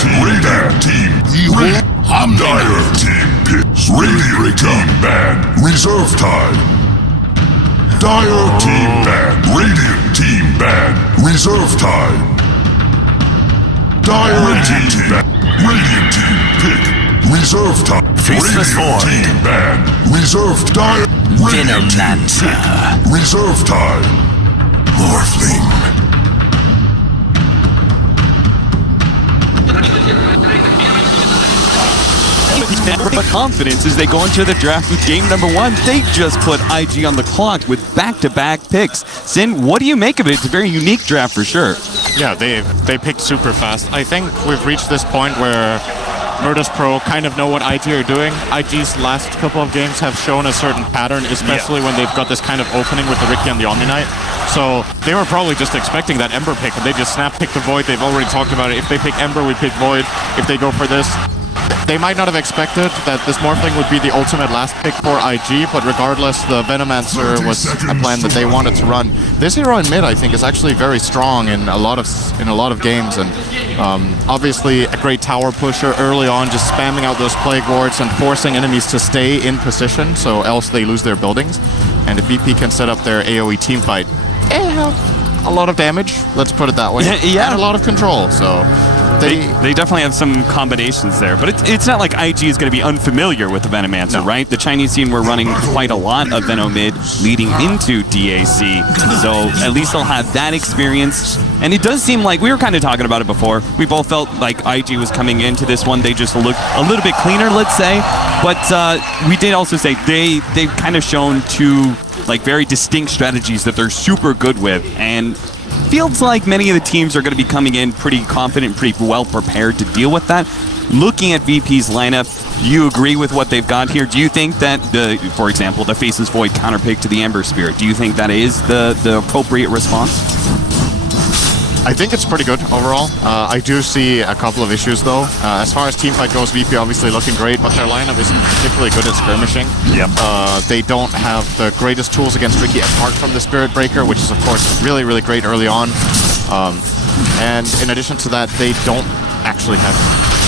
Radiant team. Dire team picks. Radiant team ban. Reserve time. Dire team ban. Radiant team ban. Reserve time. Dire team ban. Radiant team pick. Reserve time. Faceless Radiant Void. team ban. Reserve time. Radiant team pick. Reserve time. Morphling. Confidence as they go into the draft with game number 1. They just put IG on the clock with back-to-back picks. Sin, what do you make of it? It's a very unique draft for sure. Yeah, they picked super fast. I think we've reached this point where Virtus.pro kind of know what IG are doing. IG's last couple of games have shown a certain pattern, especially when they've got this kind of opening with the Riki and the Omni Knight. So they were probably just expecting that Ember pick, and they just snap pick the Void. They've already talked about it. If they pick Ember, we pick Void. If they go for this, they might not have expected that this Morphling would be the ultimate last pick for IG, but regardless, the Venomancer was a plan that they wanted to run. This hero in mid, I think, is actually very strong in a lot of games, and obviously a great tower pusher early on, just spamming out those plague wards and forcing enemies to stay in position, so else they lose their buildings. And if VP can set up their AoE teamfight, they have a lot of damage, let's put it that way, and a lot of control, so... They definitely have some combinations there, but it's not like IG is going to be unfamiliar with the Venomancer, right? The Chinese team were running quite a lot of Veno mid leading into DAC, so at least they'll have that experience. And it does seem like, we were kind of talking about it before, we both felt like IG was coming into this one, they just looked a little bit cleaner, let's say, but we did also say they've kind of shown two like very distinct strategies that they're super good with, and feels like many of the teams are going to be coming in pretty confident, pretty well prepared to deal with that. Looking at VP's lineup, do you agree with what they've got here? Do you think that, for example, the Faceless Void counterpick to the Ember Spirit, do you think that is the appropriate response? I think it's pretty good overall. I do see a couple of issues though. As far as teamfight goes, VP obviously looking great, but their lineup isn't particularly good at skirmishing. They don't have the greatest tools against Riki apart from the Spirit Breaker, which is of course really, really great early on. And in addition to that, they don't actually have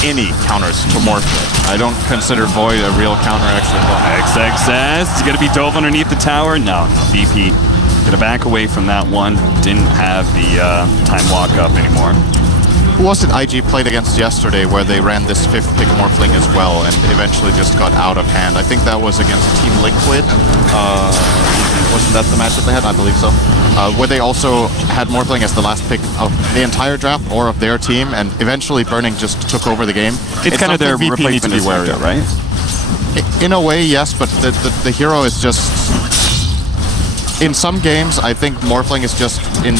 any counters to Morph with. I don't consider Void a real counter actually. XXS, is going to be dove underneath the tower? No, VP. Gonna back away from that one. Didn't have the time walk up anymore. Who was it IG played against yesterday where they ran this 5th pick Morphling as well and eventually just got out of hand? I think that was against Team Liquid. Wasn't that the match that they had? I believe so. Where they also had Morphling as the last pick of the entire draft or of their team, and eventually Burning just took over the game. It's kind of their replacement, right? In a way, yes, but the hero is just... In some games, I think Morphling is just in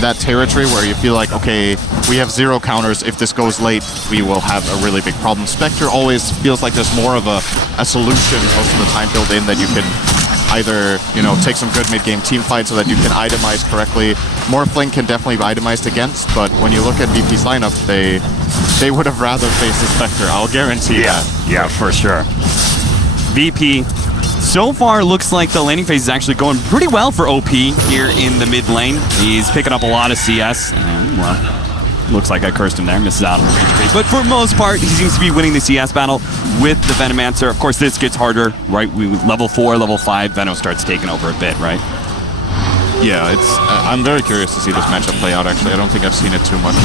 that territory where you feel like, okay, we have 0 counters. If this goes late, we will have a really big problem. Spectre always feels like there's more of a solution most of the time built in that you can either, you know, take some good mid-game team fight so that you can itemize correctly. Morphling can definitely be itemized against, but when you look at VP's lineup, they would have rather faced the Spectre. I'll guarantee that. Yeah, for sure. VP. So far, looks like the laning phase is actually going pretty well for OP here in the mid lane. He's picking up a lot of CS. And, well, looks like I cursed him there, misses out on the range creep. But for the most part, he seems to be winning the CS battle with the Venomancer. Of course, this gets harder, right? Level 4, level 5, Veno starts taking over a bit, right? Yeah, I'm very curious to see this matchup play out, actually. I don't think I've seen it too much.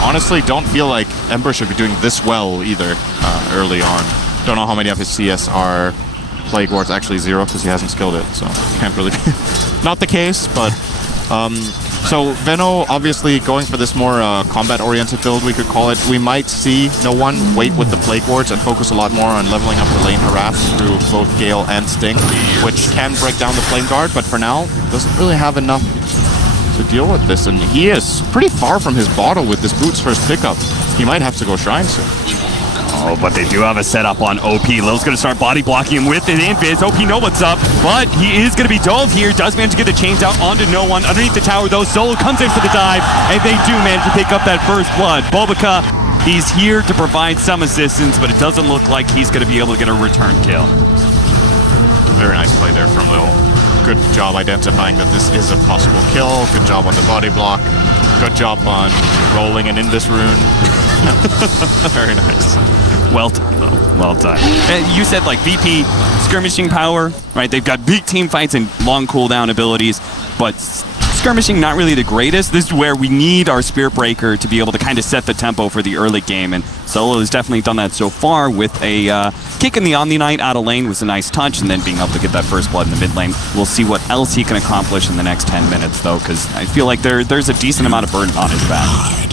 Honestly, don't feel like Ember should be doing this well either early on. Don't know how many of his CS are Plague Ward's actually 0 because he hasn't skilled it, so can't really be not the case, but so Veno obviously going for this more combat-oriented build, we could call it. We might see no one wait with the Plague Wards and focus a lot more on leveling up the lane harass through both Gale and Sting, which can break down the Flame Guard, but for now doesn't really have enough to deal with this, and he is pretty far from his bottle with this Boots first pickup. He might have to go Shrine soon. Oh, but they do have a setup on OP. Lil's going to start body blocking him with his invis. OP know what's up, but he is going to be dove here. Does manage to get the chains out onto no one. Underneath the tower, though, Solo comes in for the dive, and they do manage to pick up that first blood. Bulbica, he's here to provide some assistance, but it doesn't look like he's going to be able to get a return kill. Very nice play there from Lil. Good job identifying that this is a possible kill. Good job on the body block. Good job on rolling an Invis rune. Very nice. Well done, though. Well done. And you said, like, VP skirmishing power, right? They've got big team fights and long cooldown abilities, but skirmishing not really the greatest. This is where we need our Spirit Breaker to be able to kind of set the tempo for the early game, and Solo has definitely done that so far with a kick in the Omni Knight out of lane was a nice touch, and then being able to get that first blood in the mid lane. We'll see what else he can accomplish in the next 10 minutes, though, because I feel like there's a decent amount of burden on his back.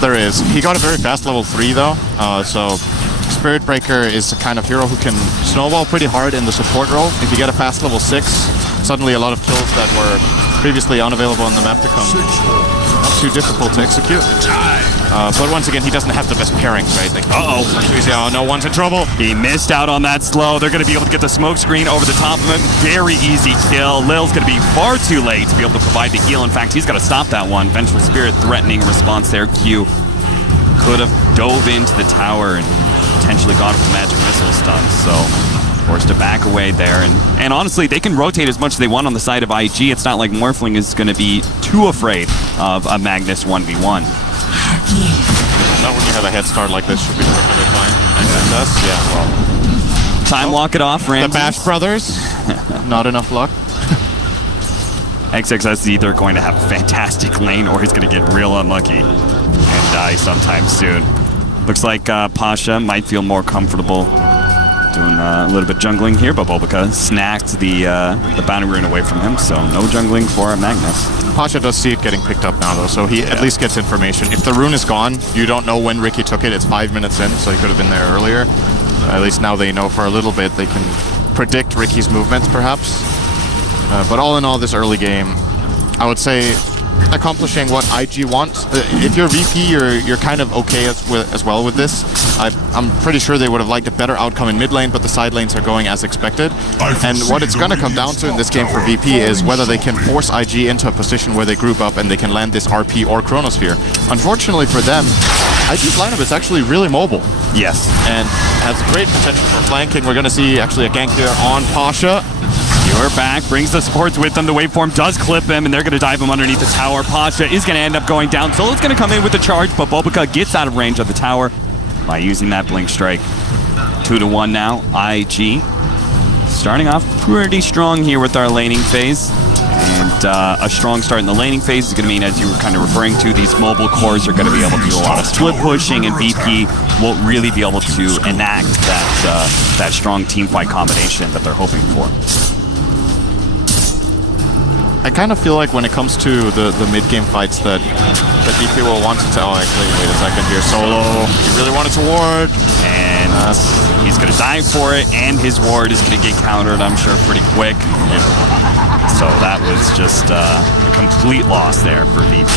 There is. He got a very fast level 3 though, so Spirit Breaker is the kind of hero who can snowball pretty hard in the support role. If you get a fast level 6, suddenly a lot of kills that were previously unavailable on the map become not too difficult to execute. But once again, he doesn't have the best pairings, right? Like, oh, no one's in trouble. He missed out on that slow. They're going to be able to get the smoke screen over the top of him. Very easy kill. Lil's going to be far too late to be able to provide the heal. In fact, he's got to stop that one. Vengeful Spirit threatening response there. Q could have dove into the tower and potentially got the magic missile stun. So forced to back away there. And honestly, they can rotate as much as they want on the side of IG. It's not like Morphling is going to be too afraid of a Magnus 1v1. Not when you have a head start like this, should be perfectly fine. XXS, yeah, well. Time lock it off, Ramsey. The Bash Brothers, not enough luck. XXS is either going to have a fantastic lane or he's going to get real unlucky and die sometime soon. Looks like Pasha might feel more comfortable doing a little bit jungling here, but Bulbika snacked the bounty rune away from him, so no jungling for Magnus. Pasha does see it getting picked up now, though, so he at least gets information. If the rune is gone, you don't know when Ricky took it. It's 5 minutes in, so he could have been there earlier. At least now they know for a little bit. They can predict Ricky's movements, perhaps. But all in all, this early game, I would say accomplishing what IG wants. If you're VP, you're kind of okay as well with this. I'm pretty sure they would have liked a better outcome in mid lane, but the side lanes are going as expected. And what it's going to come down to in this game for VP is whether they can force IG into a position where they group up and they can land this RP or Chronosphere. Unfortunately for them, IG's lineup is actually really mobile. Yes. And has great potential for flanking. We're going to see actually a gank here on Pasha. You're back, brings the supports with them. The waveform does clip him, and they're going to dive him underneath the tower. Pasha is going to end up going down. Solo's going to come in with the charge, but Bulbika gets out of range of the tower by using that Blink Strike. 2-1 now. IG starting off pretty strong here with our laning phase. And a strong start in the laning phase is going to mean, as you were kind of referring to, these mobile cores are going to be able to do a lot of split pushing, and VP won't really be able to enact that strong team fight combination that they're hoping for. I kind of feel like when it comes to the mid-game fights that VP will want to tell, actually, wait a second here, Solo, he really wanted to ward, and he's going to die for it, and his ward is going to get countered, I'm sure, pretty quick. So that was just a complete loss there for VP.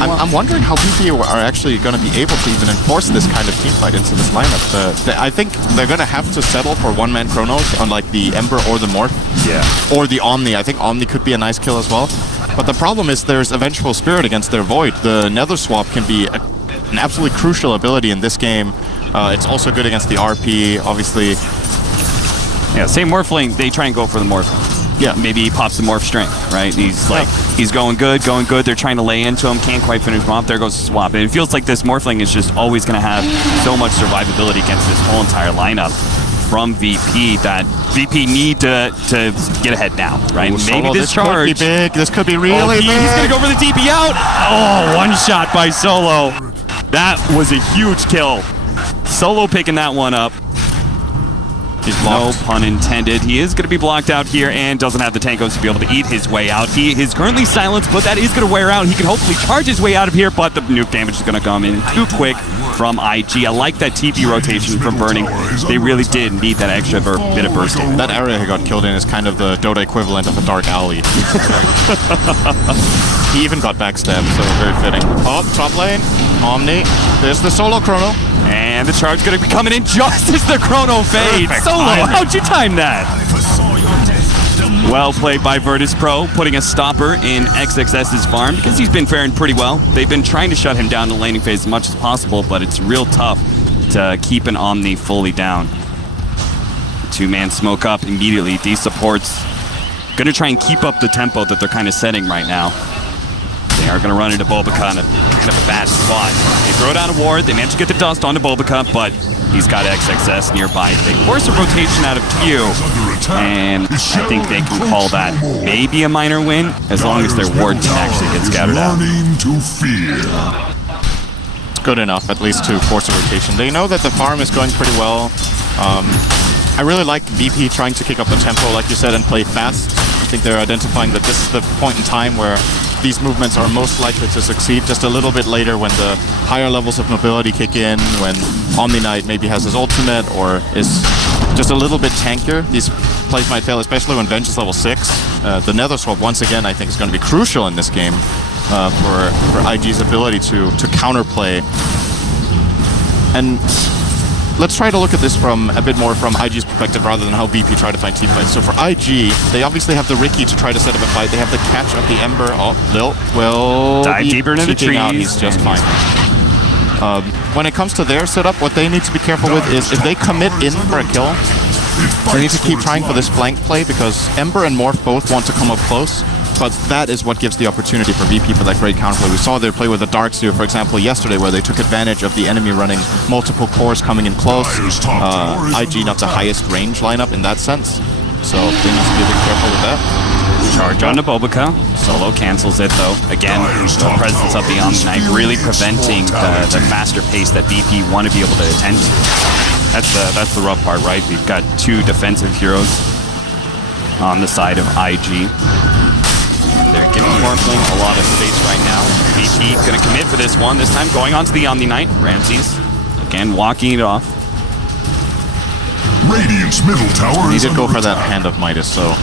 I'm wondering how VP are actually going to be able to even enforce this kind of team fight into this lineup. I think they're going to have to settle for one-man Chronos on like the Ember or the Morph. Yeah. Or the Omni. I think Omni could be a nice kill as well. But the problem is there's a Vengeful Spirit against their Void. The Nether Swap can be an absolutely crucial ability in this game. It's also good against the RP, obviously. Yeah, same Morphling, they try and go for the Morph. Yeah. Maybe he pops the Morph Strength, right? He's like, he's going good. They're trying to lay into him, can't quite finish him off. There goes the swap. And it feels like this Morphling is just always going to have so much survivability against this whole entire lineup from VP that VP need to get ahead now, right? Ooh, maybe Solo, this charge. Could be big. This could be really big. He's going to go for the DP out. Oh, one shot by Solo. That was a huge kill. Solo picking that one up. No pun intended. He is going to be blocked out here and doesn't have the tankos to be able to eat his way out. He is currently silenced, but that is going to wear out. He can hopefully charge his way out of here, but the nuke damage is going to come in too quick from IG. I like that TP rotation from Burning. They really did need that extra bit of burst damage. That area he got killed in is kind of the Dota equivalent of a dark alley. He even got backstabbed, so very fitting. Oh, top lane, Omni. There's the Solo Chrono. And the charge going to be coming in just as the Chrono fades. Perfect Solo, timing. how'd you time that? Well played by Virtus.pro, putting a stopper in XXS's farm because he's been faring pretty well. They've been trying to shut him down in the laning phase as much as possible, but it's real tough to keep an Omni fully down. Two-man smoke up immediately. These supports going to try and keep up the tempo that they're kind of setting right now. They are going to run into Bulbaca in a kind of a bad spot. They throw down a ward. They manage to get the dust onto Bulbaca, but he's got XXS nearby. They force a rotation out of Q, and I think they can call that maybe a minor win as long as their ward can actually get scattered out. It's good enough, at least, to force a rotation. They know that the farm is going pretty well. I really like VP trying to kick up the tempo, like you said, and play fast. I think they're identifying that this is the point in time where these movements are most likely to succeed. Just a little bit later when the higher levels of mobility kick in, when Omni Knight maybe has his ultimate or is just a little bit tankier, these plays might fail, especially when Venge is level 6. The Nether Swap, once again, I think is going to be crucial in this game for IG's ability to counterplay. And let's try to look at this from a bit more from IG's perspective rather than how VP try to find team fights. So for IG, they obviously have the Ricky to try to set up a fight. They have the catch of the Ember. Oh, Lil will dive deeper into the trees. He's just fine. When it comes to their setup, what they need to be careful with is if they commit in for a kill, they need to keep trying for this flank play because Ember and Morph both want to come up close. But that is what gives the opportunity for VP for that great counterplay. We saw their play with the Darkseer, for example, yesterday, where they took advantage of the enemy running multiple cores coming in close. IG not the highest range lineup in that sense, so they need to be a bit careful with that. Charge on to Bulbaca. Solo cancels it, though. Again, the presence of the Omni Knight really preventing the faster pace that VP want to be able to attend to. That's the rough part, right? We've got two defensive heroes on the side of IG. They're giving Morphling a lot of space right now. VP going to commit for this one. This time going on to the Omni Knight. Ramses, again, walking it off. Radiant's middle tower He is did go under for that attack. hand of Midas, so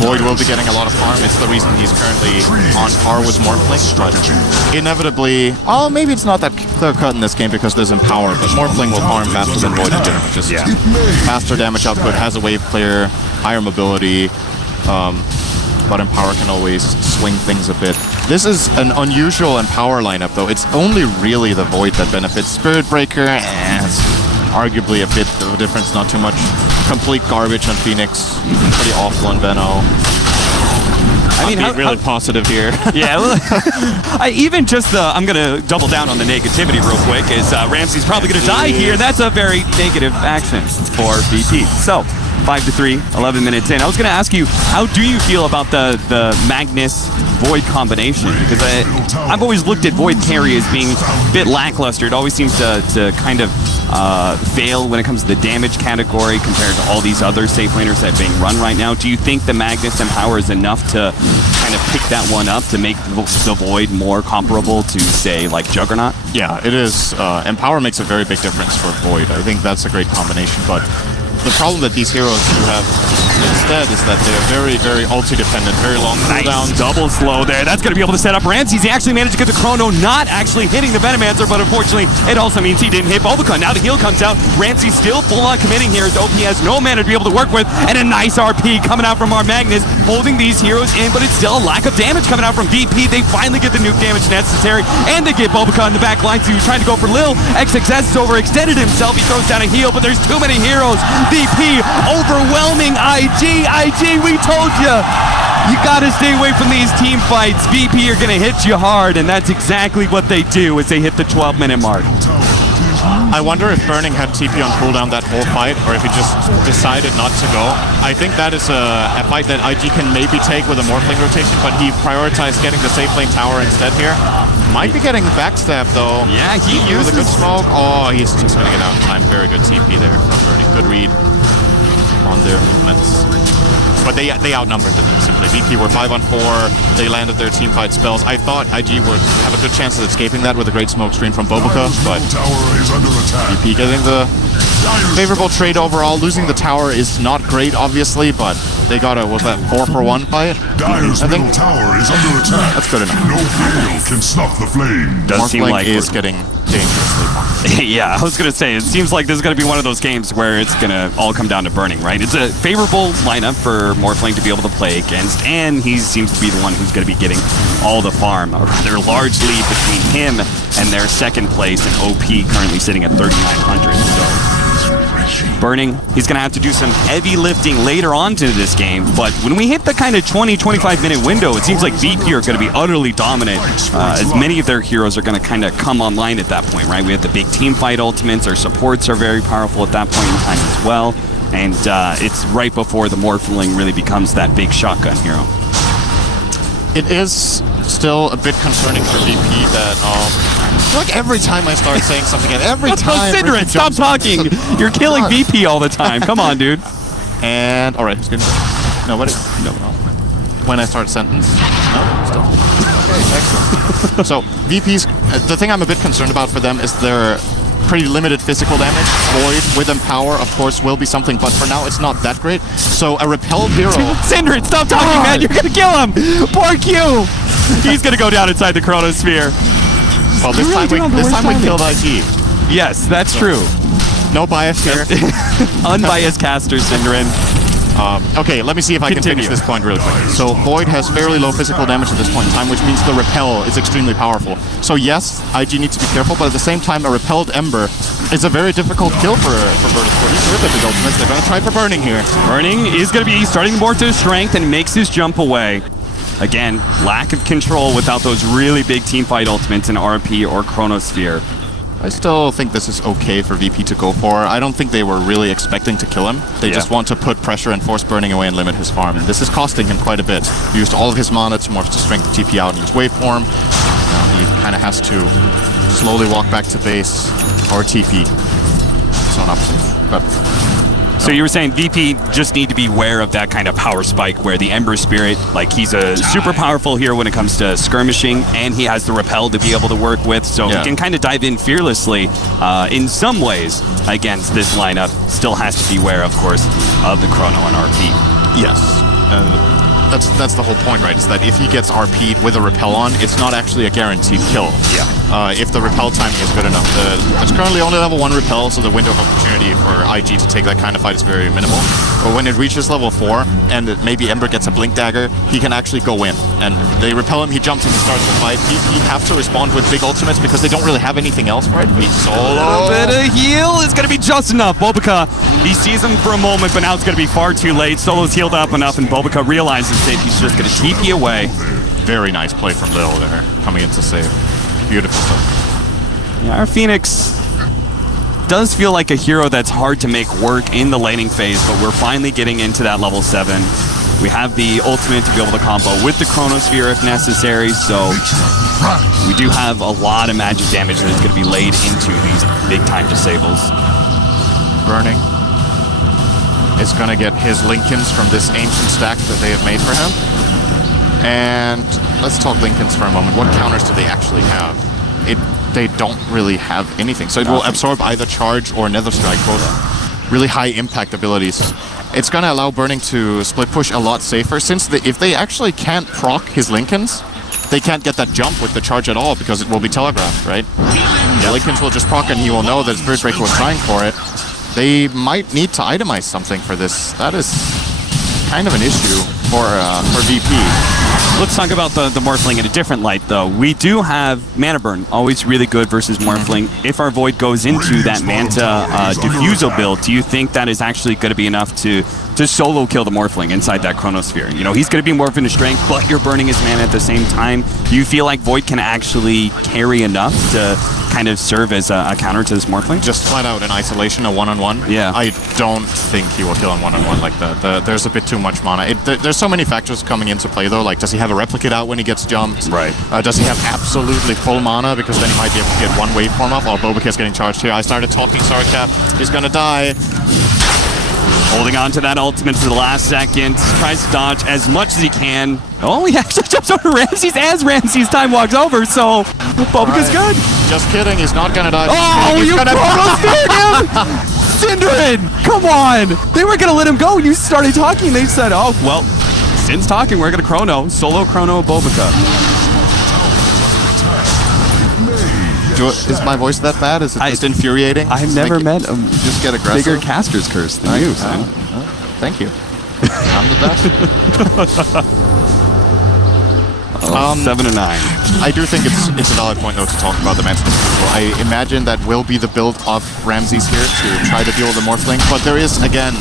Void will be getting a lot of farm. It's the reason he's currently on par with Morphling, but inevitably... Oh, maybe it's not that clear-cut in this game because there's Empower, but Morphling will farm faster than Void is doing. Just faster damage output, has a wave clear, higher mobility, but Empower can always swing things a bit. This is an unusual Empower lineup, though. It's only really the Void that benefits. Spirit Breaker, it's arguably a bit of a difference, not too much. Complete garbage on Phoenix, pretty awful on Veno. I mean, really positive here. Yeah, well, even just I'm going to double down on the negativity real quick, is Ramsey's probably going to die here. That's a very negative action for VP. So, 5-3, 11 minutes in. I was going to ask you, how do you feel about the Magnus Void combination? Because I've always looked at Void carry as being a bit lackluster. It always seems to kind of fail when it comes to the damage category compared to all these other safe laners that are being run right now. Do you think the Magnus Empower is enough to kind of pick that one up to make the Void more comparable to, say, like Juggernaut? Yeah, it is. Empower makes a very big difference for Void. I think that's a great combination, but the problem that these heroes do have instead is that they're very, very ulti-dependent, very long cooldowns. Nice double slow there. That's going to be able to set up Ramses. He actually managed to get the Chrono, not actually hitting the Venomancer, but unfortunately, it also means he didn't hit Bulbaca. Now the heal comes out. Ramses still full-on committing here as OP has no mana to be able to work with, and a nice RP coming out from our Magnus, holding these heroes in, but it's still a lack of damage coming out from VP. They finally get the nuke damage necessary, and they get Bulbaca in the back line, so he was trying to go for Lil. XXS has overextended himself. He throws down a heal, but there's too many heroes. VP overwhelming IG. IG, we told you. You gotta stay away from these team fights. VP are gonna hit you hard, and that's exactly what they do as they hit the 12-minute mark. I wonder if Burning had TP on cooldown that whole fight, or if he just decided not to go. I think that is a fight that IG can maybe take with a Morphling rotation, but he prioritized getting the safe lane tower instead here. Might be getting backstab though. Yeah, he uses uses a good smoke. Oh, he's just gonna get out in time. Very good TP there from Burning. Good read on their movements. But they outnumbered them simply. VP were 5-on-4. They landed their team fight spells. I thought IG would have a good chance of escaping that with a great smoke screen from Bulbaca, but VP getting the favorable trade overall. Losing the tower is not great, obviously, but they got a, was that 4-for-1 fight? Dyer's middle tower is under attack. That's good enough. No gale can snuff the flame. Does seem like is getting dangerously fun. Yeah, I was going to say, it seems like this is going to be one of those games where it's going to all come down to Burning, right? It's a favorable lineup for Morphling to be able to play against, and he seems to be the one who's going to be getting all the farm. A rather large lead between him and their second place, and OP currently sitting at 3,900. So Burning, he's going to have to do some heavy lifting later on to this game, but when we hit the kind of 20-25 minute window, it seems like VP are going to be utterly dominant, as many of their heroes are going to kind of come online at that point, right? We have the big team fight ultimates, our supports are very powerful at that point in time as well, and it's right before the Morphling really becomes that big shotgun hero. It is still a bit concerning for VP that, like every time I start saying something, and every time... Synderen, stop talking! You're killing VP all the time. Come on, dude. And, alright, who's gonna go? Nobody? No. When I start a sentence? No? Still? Okay, excellent. So, VP's... the thing I'm a bit concerned about for them is their pretty limited physical damage. Void with Empower, of course, will be something, but for now it's not that great. So, a repelled hero... Synderen, stop talking, man! You're gonna kill him! Poor Q! He's gonna go down inside the Chronosphere. Well, this time we killed IG. Yes, that's true. No bias here. Unbiased caster, Synderen. Okay, let me see if I can finish this point really quick. So Void has fairly low physical damage at this point in time, which means the repel is extremely powerful. So yes, IG needs to be careful, but at the same time, a repelled Ember is a very difficult kill for Virtus.pro. He's terrific ultimates. They're going to try for Burning here. Burning is going to be starting more to strength and makes his jump away. Again, lack of control without those really big teamfight ultimates in RP or Chronosphere. I still think this is okay for VP to go for. I don't think they were really expecting to kill him. They just want to put pressure and force Burning away and limit his farm. And this is costing him quite a bit. He used all of his mana to morph to strength TP out in his waveform. He kind of has to slowly walk back to base or TP. It's not an option. But so you were saying VP just need to be aware of that kind of power spike where the Ember Spirit, like he's a super powerful hero when it comes to skirmishing, and he has the repel to be able to work with, so he can kind of dive in fearlessly in some ways against this lineup. Still has to be aware, of course, of the Chrono and RP. Yes. That's the whole point, right? Is that if he gets RP'd with a repel on, it's not actually a guaranteed kill. Yeah. If the repel timing is good enough. It's currently only level 1 repel, so the window of opportunity for IG to take that kind of fight is very minimal. But when it reaches level 4, and maybe Ember gets a Blink Dagger, he can actually go in. And they repel him, he jumps in and starts the fight. He have to respond with big ultimates because they don't really have anything else for it. A little bit of heal is going to be just enough. Bobica, he sees him for a moment, but now it's going to be far too late. Solo's healed up enough, and Bobica realizes that he's just going to TP away. Very nice play from Lil there, coming in to save. Beautiful stuff. Yeah, our Phoenix does feel like a hero that's hard to make work in the laning phase, but we're finally getting into that level 7. We have the ultimate to be able to combo with the Chronosphere if necessary, so we do have a lot of magic damage that's going to be laid into these big-time disables. Burning is going to get his Lincolns from this ancient stack that they have made for him. And let's talk Lincolns for a moment. What counters do they actually have? They don't really have anything. So it will absorb either Charge or Nether Strike, both really high impact abilities. It's going to allow Burning to split push a lot safer, since if they actually can't proc his Lincolns, they can't get that jump with the Charge at all because it will be telegraphed, right? The Lincolns will just proc and he will know that Spirit Breaker was trying for it. They might need to itemize something for this. That is kind of an issue for VP. Let's talk about the Morphling in a different light, though. We do have Mana Burn, always really good versus Morphling. If our Void goes into that Manta Diffusal build, do you think that is actually going to be enough to solo kill the Morphling inside that Chronosphere? You know, he's going to be morphed into strength, but you're burning his mana at the same time. Do you feel like Void can actually carry enough to kind of serve as a counter to this Morphling? Just flat out in isolation, a one-on-one? Yeah. I don't think he will kill him one-on-one like that. There's a bit too much mana. There's so many factors coming into play, though. Like, does he have a replicate out when he gets jumped? Right. Does he have absolutely full mana? Because then he might be able to get one waveform up. Oh, Bobica's getting charged here. I started talking, sorry, Cap. He's gonna die. Holding on to that ultimate to the last second. Tries to dodge as much as he can. Oh, he actually jumps over Ramses as Ramses' time walks over, so Bobica's good. Just kidding, he's not gonna die. Oh, you Chronosphered him! Synderen, come on! They were gonna let him go. You started talking, they said, oh, well, since talking, we're gonna Chrono. Solo Chrono Bobica. Is my voice that bad? Is it just infuriating? I've never met a just get aggressive. Bigger caster's curse than you, son. Thank you. I'm the best. 7 to 9. I do think it's a valid point, though, to talk about the matchup. I imagine that will be the build of Ramses here to try to deal with the Morphling. But there is, again,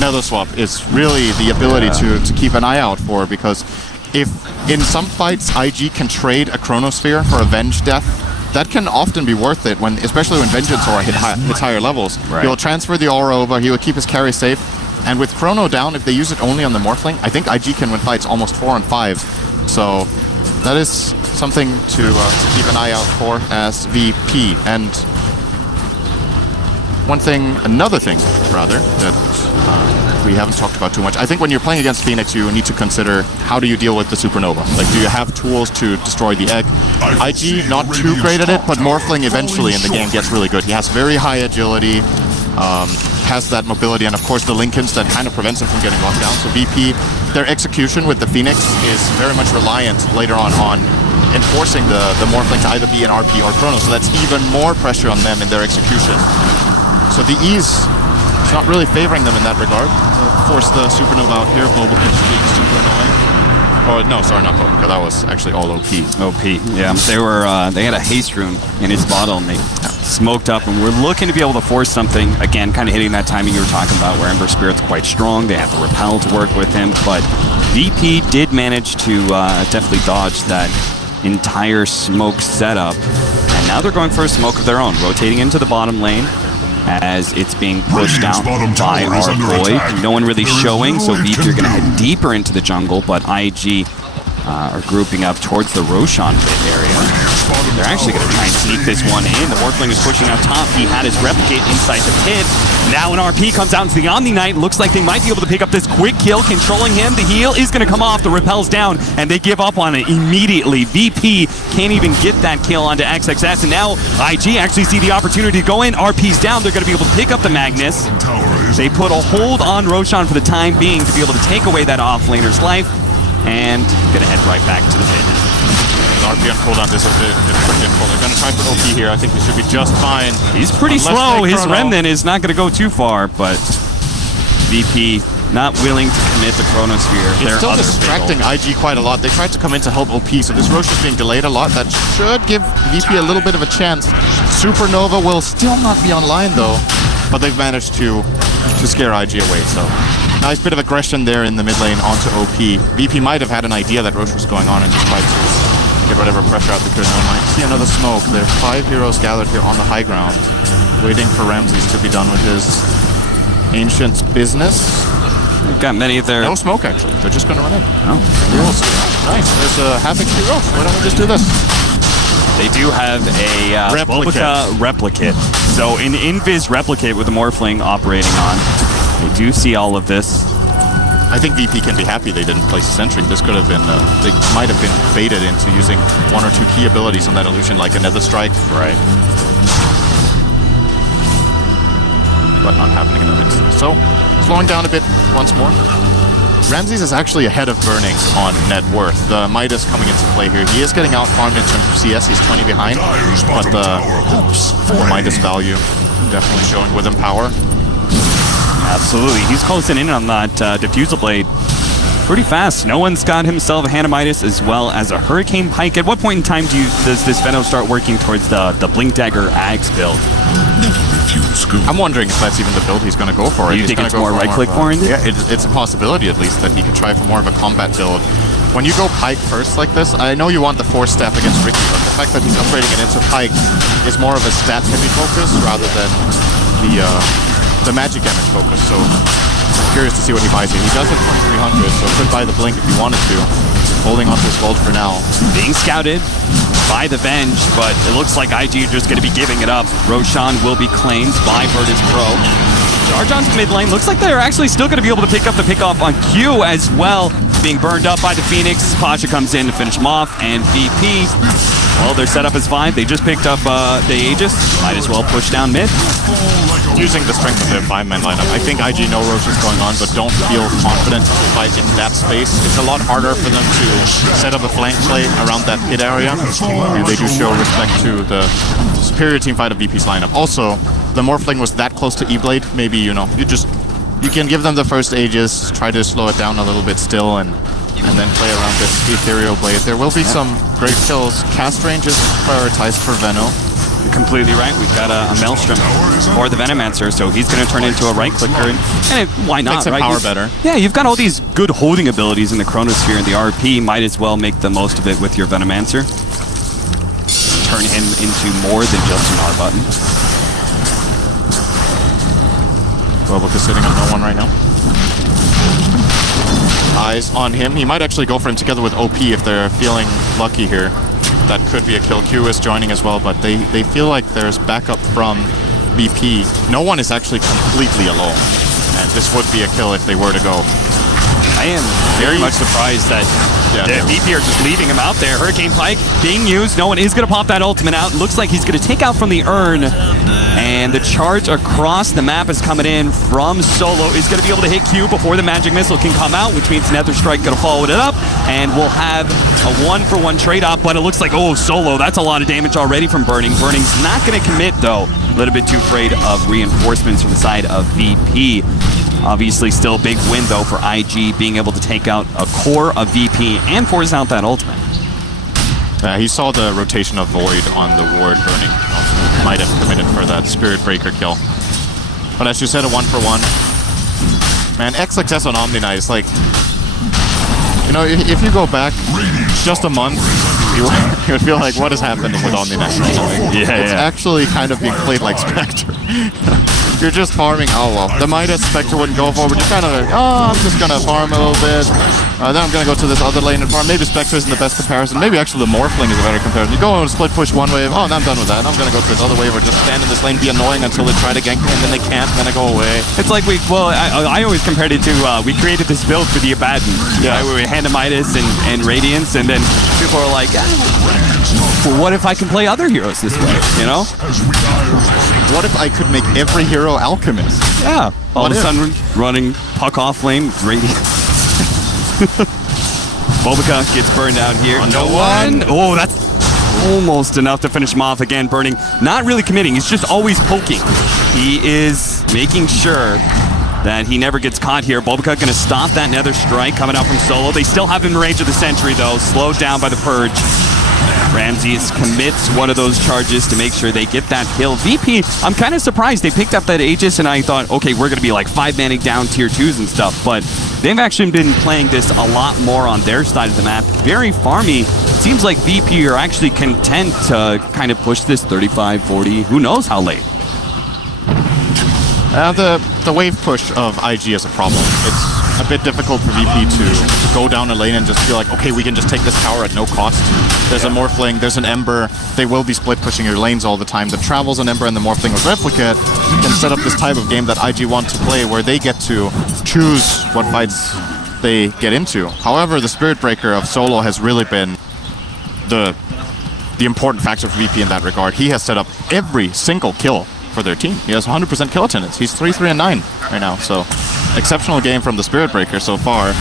Nether Swap is really the ability to keep an eye out for, because if in some fights IG can trade a Chronosphere for a Venge Death, that can often be worth it, when, especially when Vengeance Aura hits higher levels. Right. He'll transfer the Aura over, he will keep his carry safe, and with Chrono down, if they use it only on the Morphling, I think IG can win fights almost 4 on 5. So that is something to keep an eye out for as VP. And another thing, that we haven't talked about too much. I think when you're playing against Phoenix, you need to consider how do you deal with the Supernova. Like, do you have tools to destroy the egg? IG, not too great at it, but Morphling eventually in the game gets really good. He has very high agility, has that mobility, and of course the Lincolns that kind of prevents him from getting locked down. So VP, their execution with the Phoenix is very much reliant later on enforcing the Morphling to either be an RP or Chrono, so that's even more pressure on them in their execution. So the ease is not really favoring them in that regard. Force the Supernova out here, Global Pitch being super annoying. Oh, no, sorry, not Global, because that was actually all OP. OP, yeah. They had a haste rune in his bottle, and they smoked up, and we're looking to be able to force something, again, kind of hitting that timing you were talking about, where Ember Spirit's quite strong. They have the Repel to work with him, but VP did manage to definitely dodge that entire smoke setup, and now they're going for a smoke of their own, rotating into the bottom lane as it's being pushed out by our boy. No one really showing, so VP are going to head deeper into the jungle, but IG are grouping up towards the Roshan pit area. They're actually going to try and sneak this one in. The Morphling is pushing out top. He had his replicate inside the pit. Now an RP comes out into the Omni Knight. Looks like they might be able to pick up this quick kill, controlling him. The heal is going to come off. The repel's down, and they give up on it immediately. VP can't even get that kill onto XXS, and now IG actually see the opportunity to go in. RP's down. They're going to be able to pick up the Magnus. They put a hold on Roshan for the time being to be able to take away that offlaner's life, and going to head right back to the pit. RP on cooldown, this is a bit difficult. They're going to try for OP here. I think he should be just fine. He's pretty slow. His Remnant is not going to go too far, but VP not willing to commit the Chronosphere. It's still distracting IG quite a lot. They tried to come in to help OP, so this Rosh is being delayed a lot. That should give VP a little bit of a chance. Supernova will still not be online, though, but they've managed to scare IG away, so... Nice bit of aggression there in the mid lane onto OP. VP might have had an idea that Rosh was going on and just tried to get whatever pressure out because no might see another smoke. There are 5 heroes gathered here on the high ground, waiting for Ramses to be done with his Ancient's business. We've got many of their... No smoke, actually. They're just going to run in. Oh. Nice. There's a half HP Rosh. Why don't we just do this? They do have a replicate. So an Invis replicate with the Morphling operating on. They do see all of this. I think VP can be happy they didn't place a sentry. This could have been, they might have been baited into using 1 or 2 key abilities on that illusion, like a Nether Strike. Right. But not happening in that instance. So, slowing down a bit once more. Ramses is actually ahead of Burning on net worth. The Midas coming into play here. He is getting out farmed in terms of CS. He's 20 behind, but the Midas value definitely showing with him power. Absolutely. He's closing in on that Diffusal Blade pretty fast. No one's got himself a Hanamitis as well as a Hurricane Pike. At what point in time does this Venom start working towards the Blink Dagger Axe build? I'm wondering if that's even the build he's going to go for. You think it's more right-click oriented? Yeah, it's a possibility at least that he could try for more of a combat build. When you go Pike first like this, I know you want the Force Staff against Ricky, but the fact that he's upgrading it into Pike is more of a stat-heavy focus rather than the magic damage focus, so curious to see what he buys here. He does have 2300, so could buy the Blink if he wanted to. Holding on to his gold for now. Being scouted by the Venge, but it looks like IG are just going to be giving it up. Roshan will be claimed by Virtus.pro. Jarjon's mid lane looks like they're actually still going to be able to pick up the pickoff on Q as well. Being burned up by the Phoenix. Pasha comes in to finish him off, and VP, well, their setup is fine. They just picked up the Aegis. Might as well push down mid. Using the strength of their 5-man lineup. I think IG know Rosh is going on, but don't feel confident to fight in that space. It's a lot harder for them to set up a flank play around that pit area, and they do show respect to the superior team fight of VP's lineup. Also, the Morphling was that close to E-Blade. Maybe, you know, you can give them the first Aegis, try to slow it down a little bit still, and and then play around this Ethereal Blade. There will be some great kills. Cast range is prioritized for Veno. You're completely right. We've got a Maelstrom for the Venomancer, so he's going to turn into a right clicker, and why not? Makes it right? power better. Yeah, you've got all these good holding abilities in the Chronosphere and the RP. Might as well make the most of it with your Venomancer. Turn him into more than just an R button. Global is sitting on no one right now. Eyes on him. He might actually go for him together with OP if they're feeling lucky here. That could be a kill. Q is joining as well, but they feel like there's backup from VP. No one is actually completely alone, and this would be a kill if they were to go. I am very much surprised that the VP are just leaving him out there. Hurricane Pike being used. No one is going to pop that ultimate out. Looks like he's going to take out from the urn. And the charge across the map is coming in from Solo. Is going to be able to hit Q before the magic missile can come out, which means Nether Strike going to follow it up. And we'll have a 1-for-1 trade-off. But it looks like, oh, Solo, that's a lot of damage already from Burning. Burning's not going to commit, though. A little bit too afraid of reinforcements from the side of VP. Obviously, still a big win, though, for IG, being able to take out a core of VP and force out that ultimate. He saw the rotation of Void on the ward. Burning also might have committed for that Spirit Breaker kill. But as you said, a 1-for-1. Man, X success on Omni Knight is like... You know, if you go back just a month, you would feel like, what is happening with Omni Knight? It's actually kind of being played like Spectre. You're just farming. Oh, well. The Midas Spectre wouldn't go for, but you're kind of like, oh, I'm just going to farm a little bit. Then I'm going to go to this other lane and farm. Maybe Spectre isn't the best comparison. Maybe actually the Morphling is a better comparison. You go and split push one wave. Oh, now I'm done with that. I'm going to go to this other wave or just stand in this lane, be annoying until they try to gank me, and then they can't, and then I go away. It's like I always compared it to, we created this build for the Abaddon. Yeah. Right, where we hand Midas and Radiance, and then people are like, well, what if I can play other heroes this way, you know? What if I could make every hero Alchemist? Yeah. All of a sudden, running puck off lane with Radiance. Bulbica gets burned out here. No one. Oh, that's almost enough to finish him off again. Burning, not really committing. He's just always poking. He is making sure that he never gets caught here. Bulbica going to stop that Nether Strike coming out from Solo. They still have him in range of the Sentry, though. Slowed down by the Purge. Ramses commits one of those charges to make sure they get that kill. VP, I'm kind of surprised they picked up that Aegis, and I thought, okay, we're going to be like 5-manning down tier 2s and stuff, but they've actually been playing this a lot more on their side of the map. Very farmy. Seems like VP are actually content to kind of push this 35, 40, who knows how late. The wave push of IG is a problem. It's a bit difficult for VP to go down a lane and just feel like, okay, we can just take this tower at no cost. There's a Morphling, there's an Ember. They will be split pushing your lanes all the time. The Travels, an Ember, and the Morphling with Replicate can set up this type of game that IG want to play where they get to choose what fights they get into. However, the Spirit Breaker of Solo has really been the important factor for VP in that regard. He has set up every single kill for their team. He has 100% kill attendance. He's 3-3-9 right now, so exceptional game from the Spirit Breaker so far,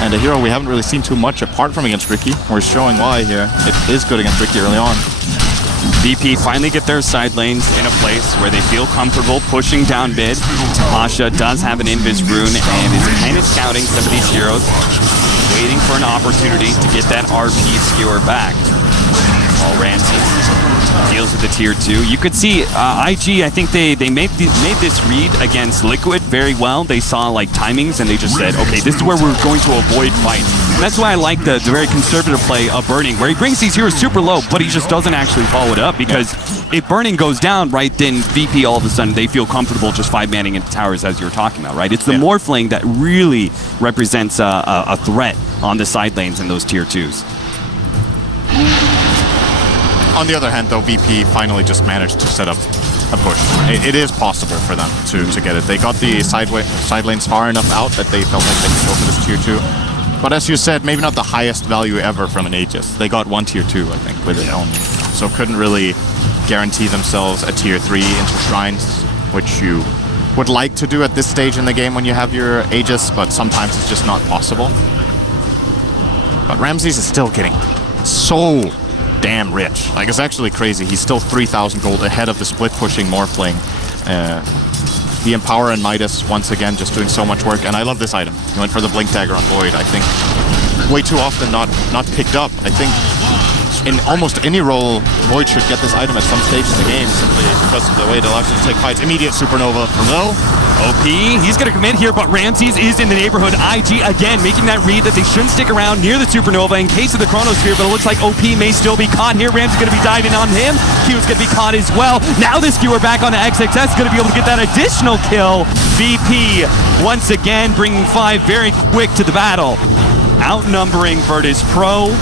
and a hero we haven't really seen too much apart from against Ricky. We're showing why here. It is good against Ricky early on. VP finally get their side lanes in a place where they feel comfortable pushing down mid. Pasha does have an Invis rune and is kind of scouting some of these heroes, waiting for an opportunity to get that RP skewer back. All Ramses deals with the tier 2. You could see IG, I think they made this read against Liquid very well. They saw like timings and they just said, okay, this is where we're going to avoid fights. And that's why I like the very conservative play of Burning, where he brings these heroes super low, but he just doesn't actually follow it up, because if Burning goes down, right, then VP all of a sudden they feel comfortable just 5-manning into towers, as you were talking about, right? It's the Morphling that really represents a threat on the side lanes in those tier 2s. On the other hand, though, VP finally just managed to set up a push. It is possible for them to get it. They got the side lanes far enough out that they felt like they could go for this tier 2. But as you said, maybe not the highest value ever from an Aegis. They got one tier 2, I think, with it only. So couldn't really guarantee themselves a tier 3 into Shrines, which you would like to do at this stage in the game when you have your Aegis, but sometimes it's just not possible. But Ramses is still getting so damn rich. Like, it's actually crazy. He's still 3,000 gold ahead of the split pushing Morphling. The Empower and Midas once again just doing so much work, and I love this item. He went for the Blink Dagger on Void. I think way too often not picked up. I think in almost any role, Void should get this item at some stage in the game simply because of the way it allows you to take fights. Immediate supernova from low. OP, he's going to commit here, but Ramses is in the neighborhood. IG, again, making that read that they shouldn't stick around near the Supernova in case of the Chronosphere, but it looks like OP may still be caught here. Ramses going to be diving on him. Q's going to be caught as well. Now this skewer back on the XXS is going to be able to get that additional kill. VP, once again, bringing 5 very quick to the battle. Outnumbering Virtus.pro.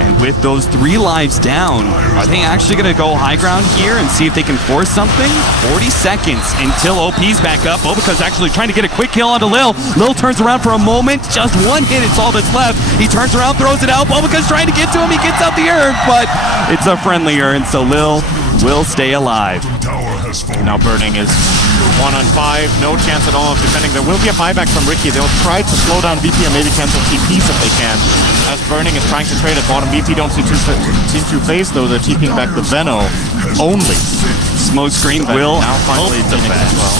And with those 3 lives down, are they actually going to go high ground here and see if they can force something? 40 seconds until OP's back up. Bobica's actually trying to get a quick kill onto Lil. Lil turns around for a moment. Just 1 hit, it's all that's left. He turns around, throws it out. Bobica's trying to get to him. He gets out the urn, but it's a friendly urn, so Lil will stay alive. Now Burning is 1 on 5. No chance at all of defending. There will be a buyback from Ricky. They'll try to slow down VP and maybe cancel TPs if they can. As Burning is trying to trade at bottom, VP don't seem to phase though. They're TPing back the Veno only. Smoke screen will now finally Phoenix as well.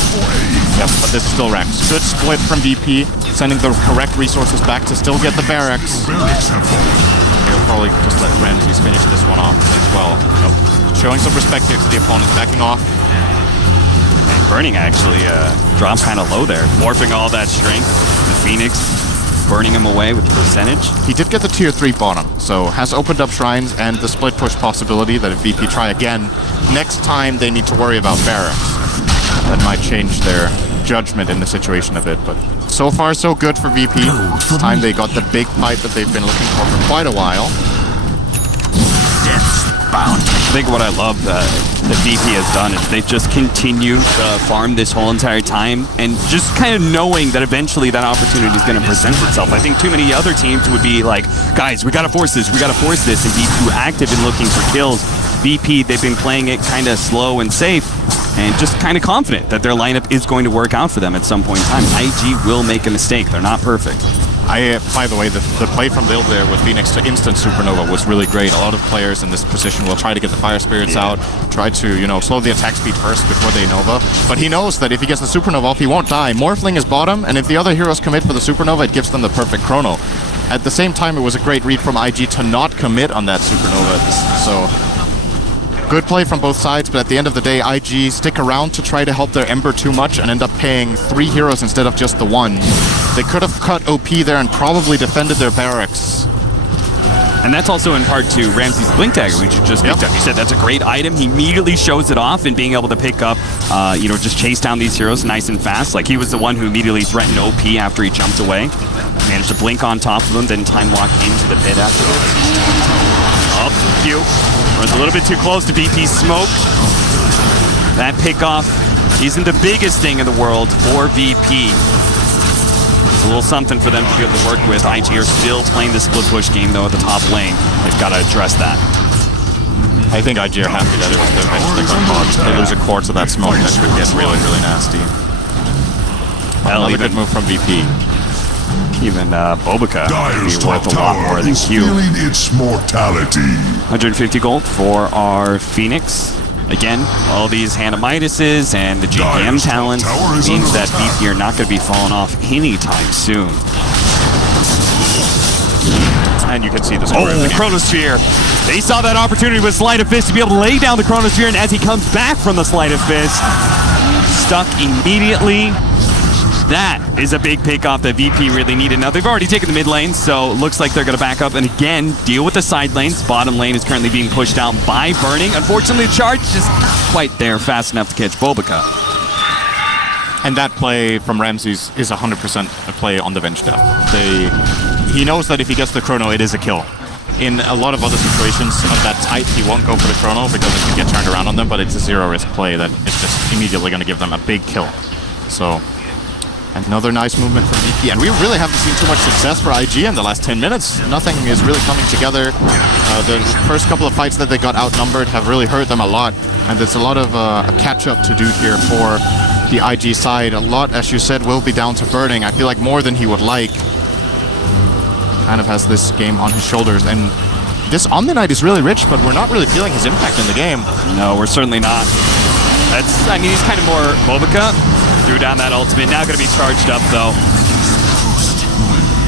Yep, but this is still Rex. Good split from VP, sending the correct resources back to still get the barracks. He'll probably just let Ramses finish this one off as well. Nope. Showing some respect here to the opponents, backing off. And Burning actually dropped kind of low there, morphing all that strength. The Phoenix burning him away with the percentage. He did get the tier 3 bottom, so has opened up shrines and the split push possibility that if VP try again, next time they need to worry about barracks. That might change their judgment in the situation a bit, but so far so good for VP. This time they got the big fight that they've been looking for quite a while. I think what I love that VP has done is they've just continued to farm this whole entire time and just kind of knowing that eventually that opportunity is going to present itself. I think too many other teams would be like, guys, we got to force this, and be too active in looking for kills. VP, they've been playing it kind of slow and safe and just kind of confident that their lineup is going to work out for them at some point in time. IG will make a mistake. They're not perfect. By the way, the play from Lil there with Phoenix to instant Supernova was really great. A lot of players in this position will try to get the Fire Spirits out, try to, slow the attack speed first before they Nova. But he knows that if he gets the Supernova off, he won't die. Morphling is bottom, and if the other heroes commit for the Supernova, it gives them the perfect chrono. At the same time, it was a great read from IG to not commit on that Supernova. So, good play from both sides, but at the end of the day, IG stick around to try to help their Ember too much and end up paying 3 heroes instead of just the 1. They could have cut OP there and probably defended their barracks. And that's also in part to Ramses' Blink Dagger, which you just picked up. You said that's a great item. He immediately shows it off and being able to pick up, just chase down these heroes nice and fast. Like he was the one who immediately threatened OP after he jumped away. Managed to blink on top of them, then time walk into the pit afterwards. Oh, Q. Runs a little bit too close to VP's smoke. That pickoff isn't the biggest thing in the world for VP. A little something for them to be able to work with. IG are still playing the split push game though at the top lane. They've got to address that. I think IG are happy that it was the eventually got caught. They lose a core to that smoke, that could get really, really nasty. Another good move from VP. Even Bobica would be worth a lot more than Q. Feeling its mortality. 150 gold for our Phoenix. Again, all these Hanamitises and the GPM talents means that VP are not going to be falling off anytime soon. And you can see this. Oh, the Chronosphere. They saw that opportunity with Sleight of Fist to be able to lay down the Chronosphere, and as he comes back from the Sleight of Fist, stuck immediately. That is a big pickoff that VP really needed. Now, they've already taken the mid lane, so looks like they're going to back up and again deal with the side lanes. Bottom lane is currently being pushed out by Burning. Unfortunately, the charge is not quite there fast enough to catch Bobica. And that play from Ramses is 100% a play on the bench depth. He knows that if he gets the chrono, it is a kill. In a lot of other situations of that type, he won't go for the chrono because it can get turned around on them, but it's a zero-risk play that is just immediately going to give them a big kill. So, another nice movement from VP, and we really haven't seen too much success for IG in the last 10 minutes. Nothing is really coming together. The first couple of fights that they got outnumbered have really hurt them a lot, and there's a lot of a catch-up to do here for the IG side. A lot, as you said, will be down to Burning. I feel like more than he would like. Kind of has this game on his shoulders, and this Omni-Knight is really rich, but we're not really feeling his impact in the game. No, we're certainly not. He's kind of more Bobica. Threw down that ultimate, now going to be charged up though.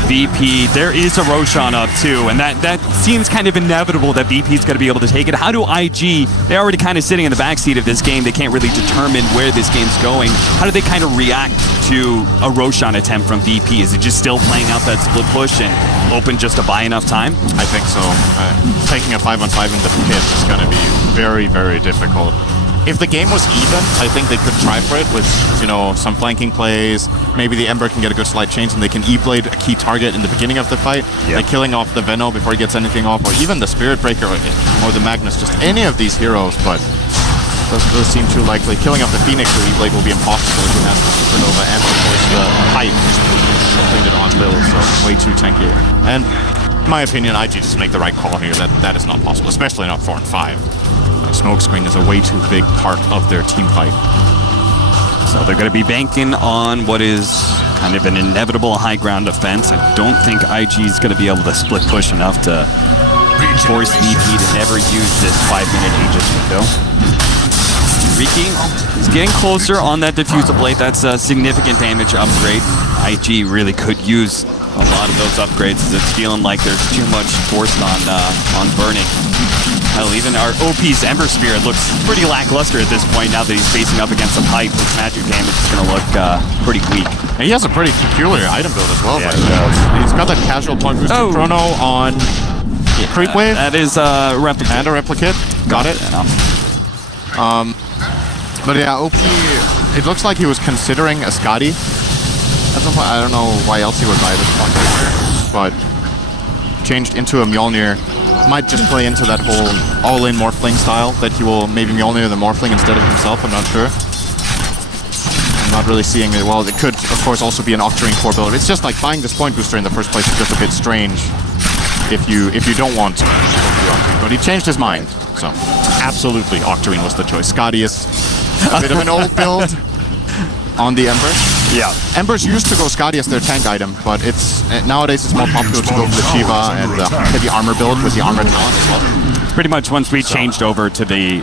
VP. There is a Roshan up too, and that seems kind of inevitable that VP is going to be able to take it. How do IG, they're already kind of sitting in the backseat of this game. They can't really determine where this game's going. How do they kind of react to a Roshan attempt from VP? Is it just still playing out that split push and open just to buy enough time? I think so. Taking a 5-on-5 in the pit is going to be very, very difficult. If the game was even, I think they could try for it with, you know, some flanking plays. Maybe the Ember can get a good slide change and they can E-Blade a key target in the beginning of the fight, like killing off the Venno before he gets anything off, or even the Spirit Breaker or the Magnus, just any of these heroes, but doesn't really seem too likely. Killing off the Phoenix with E-Blade will be impossible if he has the Supernova and of course the Hype completed on build, so way too tanky. And in my opinion, IG just make the right call here. That is not possible, especially not 4 and 5. Smokescreen is a way too big part of their team fight. So they're going to be banking on what is kind of an inevitable high ground defense. I don't think IG is going to be able to split push enough to force VP to never use this 5-minute Aegis window. Riki is getting closer on that diffusal blade. That's a significant damage upgrade. IG really could use a lot of those upgrades as it's feeling like there's too much forced on burning. Hell, even our OP's Ember Spirit looks pretty lackluster at this point now that he's facing up against some hype. His magic damage is going to look pretty weak. And he has a pretty peculiar item build as well. Yeah, he's got that casual point boost chrono on Creep Wave. That is a replicate. And a replicate. Got it. Yeah. But yeah, OP, it looks like he was considering a Skadi. I don't know why else he would buy this point, but changed into a Mjolnir. Might just play into that whole all-in Morphling style that he will maybe Mjolnir the Morphling instead of himself, I'm not sure. I'm not really seeing it well. It could, of course, also be an Octarine core build. It's just like buying this point booster in the first place is just a bit strange if you don't want to. But he changed his mind, so absolutely Octarine was the choice. Skadi is a bit of an old build on the Ember. Yeah. Embers used to go Skadi as their tank item, but nowadays it's more popular to go for the Shiva and the heavy armor build with the armor talent as well. Pretty much once we changed over to the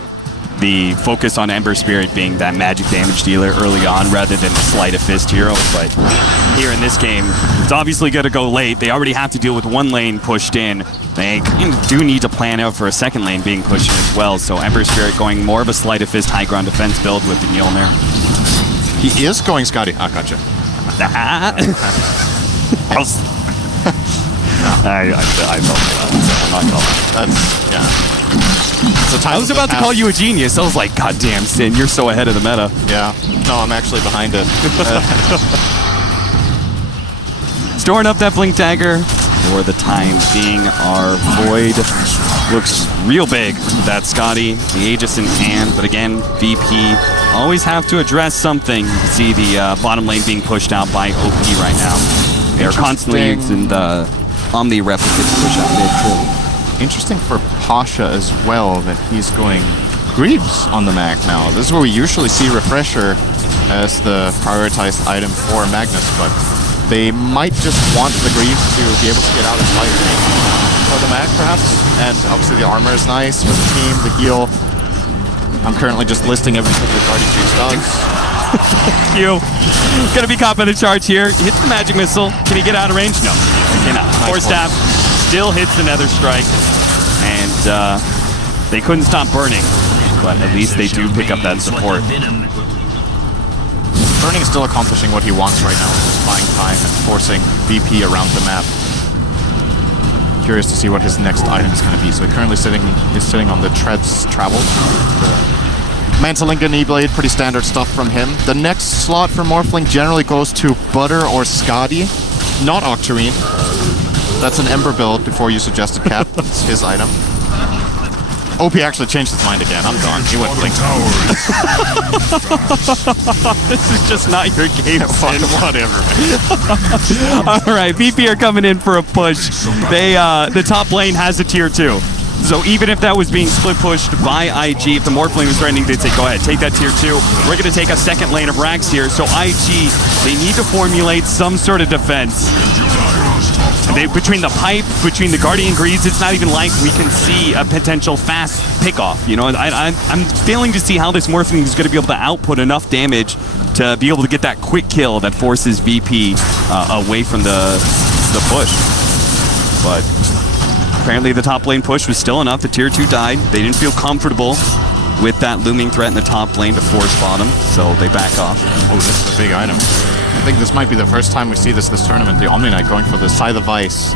focus on Ember Spirit being that magic damage dealer early on rather than the sleight of fist hero, but here in this game, it's obviously going to go late. They already have to deal with one lane pushed in. They kind of do need to plan out for a second lane being pushed in as well, so Ember Spirit going more of a sleight of fist high ground defense build with the Mjolnir. He is going Skadi. Ah, gotcha. I felt that, so I'm not gonna lie. That's, yeah. I was about to call you a genius. I was like, God damn, Sin, you're so ahead of the meta. Yeah. No, I'm actually behind it. Storing up that Blink Dagger for the time being. Our Void looks real big with that Skadi, the Aegis in hand, but again, VP always have to address something. You see the bottom lane being pushed out by OP right now. They are constantly using the Omni Replicate to push out mid too. Interesting for Pasha as well that he's going Greaves on the Mag now. This is where we usually see Refresher as the prioritized item for Magnus, but they might just want the Greaves to be able to get out of fight for the Mag perhaps. And obviously the armor is nice for the team, the heal. I'm currently just listing everything that Guardian Greaves does. Q. Gonna be caught by the charge here. Hits the magic missile. Can he get out of range? No, he cannot. Force Staff still hits the Nether Strike. And they couldn't stop burning, but at least they do pick up that support. Burning is still accomplishing what he wants right now, just buying time and forcing VP around the map. Curious to see what his next item is going to be. So he currently is sitting on the Treads Travel. Mantlink and E-Blade, pretty standard stuff from him. The next slot for Morphling generally goes to Butter or Skadi, not Octarine. That's an Ember build before you suggested Cap. It's his item. OP actually changed his mind again. I'm done. He went Blink. This is just not your game, Sin. Whatever. All right, VP are coming in for a push. They the top lane has a tier 2. So even if that was being split pushed by IG, if the Morphling was threatening, they'd say, go ahead, take that tier 2. We're going to take a second lane of Rax here. So IG, they need to formulate some sort of defense. Between the pipe, between the Guardian Greaves, it's not even like we can see a potential fast pickoff. You know, I'm failing to see how this Morphling is going to be able to output enough damage to be able to get that quick kill that forces VP away from the the push. But apparently the top lane push was still enough. The tier 2 died. They didn't feel comfortable with that looming threat in the top lane to force bottom, so they back off. Oh, this is a big item. I think this might be the first time we see this tournament. The Omni Knight going for the Scythe of Ice.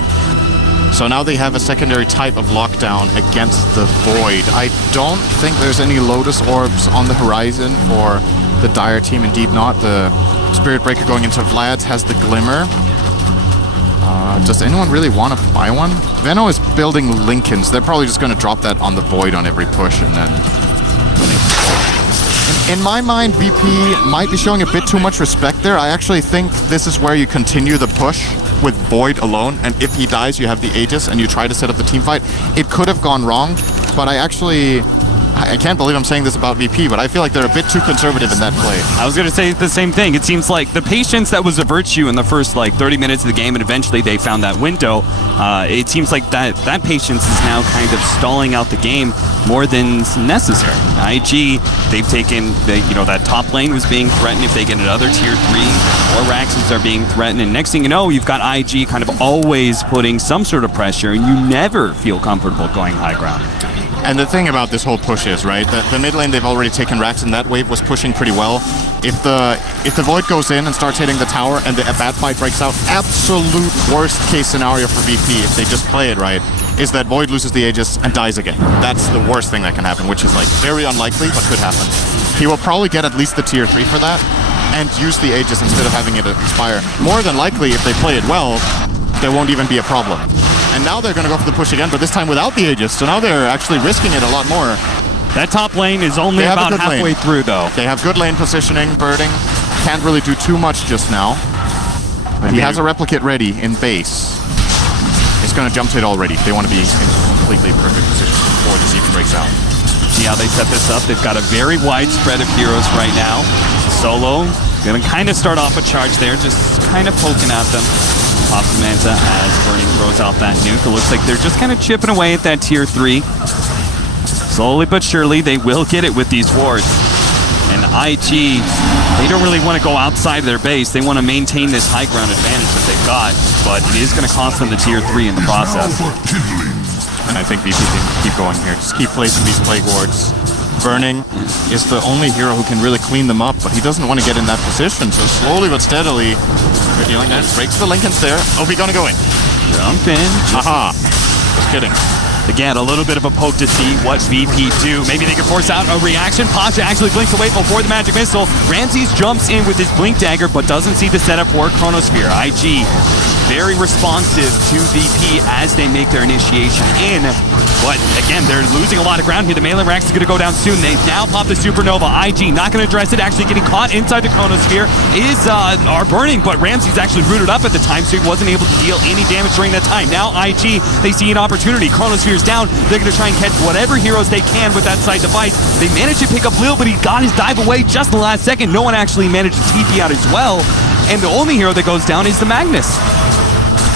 So now they have a secondary type of lockdown against the Void. I don't think there's any Lotus Orbs on the horizon for the Dire team. Indeed not. The Spirit Breaker going into Vlad's has the Glimmer. Does anyone really want to buy one? Veno is building Lincolns. They're probably just going to drop that on the Void on every push and then... In my mind, VP might be showing a bit too much respect there. I actually think this is where you continue the push with Void alone, and if he dies, you have the Aegis and you try to set up the team fight. It could have gone wrong, but I can't believe I'm saying this about VP, but I feel like they're a bit too conservative in that play. I was going to say the same thing. It seems like the patience that was a virtue in the first 30 minutes of the game, and eventually they found that window. It seems like that patience is now kind of stalling out the game more than necessary. IG, they've taken, that top lane was being threatened. If they get another tier 3, more Raxes are being threatened. And next thing you know, you've got IG kind of always putting some sort of pressure, and you never feel comfortable going high ground. And the thing about this whole push is, right, that the mid lane, they've already taken Rax, and that wave was pushing pretty well. If the Void goes in and starts hitting the tower and a bad fight breaks out, absolute worst case scenario for VP, if they just play it right, is that Void loses the Aegis and dies again. That's the worst thing that can happen, which is very unlikely, but could happen. He will probably get at least the tier 3 for that and use the Aegis instead of having it expire. More than likely, if they play it well, there won't even be a problem. And now they're going to go for the push again, but this time without the Aegis, so now they're actually risking it a lot more. That top lane is only about halfway through, though. They have good lane positioning, birding. Can't really do too much just now. But he has a replicate ready in base. It's going to jump to it already. They want to be in completely perfect position before this even breaks out. See how they set this up? They've got a very wide spread of heroes right now. Solo, going to kind of start off a charge there, just kind of poking at them. Pops Manta as Burning throws out that nuke. It looks like they're just kind of chipping away at that tier 3. Slowly but surely, they will get it with these wards. And IG, they don't really want to go outside their base. They want to maintain this high ground advantage that they've got, but it is going to cost them the tier 3 in the process. And I think VP can keep going here. Just keep placing these plague wards. Burning is the only hero who can really clean them up, but he doesn't want to get in that position. So slowly but steadily, they're dealing that. Breaks the Lincolns there. Oh, he gonna go in. Jump in. Aha. Just kidding. Again, a little bit of a poke to see what VP do. Maybe they can force out a reaction. Pasha actually blinks away before the magic missile. Ramses jumps in with his blink dagger, but doesn't see the setup for Chronosphere. IG very responsive to VP as they make their initiation in. But again, they're losing a lot of ground here. The melee Rax is going to go down soon. They now pop the Supernova. IG not going to address it. Actually getting caught inside the Chronosphere are burning, but Ramses actually rooted up at the time, so he wasn't able to deal any damage during that time. Now IG, they see an opportunity. Chronosphere's down. They're going to try and catch whatever heroes they can with that side device. They managed to pick up Lil, but he got his dive away just in the last second. No one actually managed to TP out as well. And the only hero that goes down is the Magnus.